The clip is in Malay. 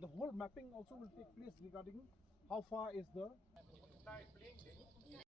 The whole mapping also will take place regarding how far is the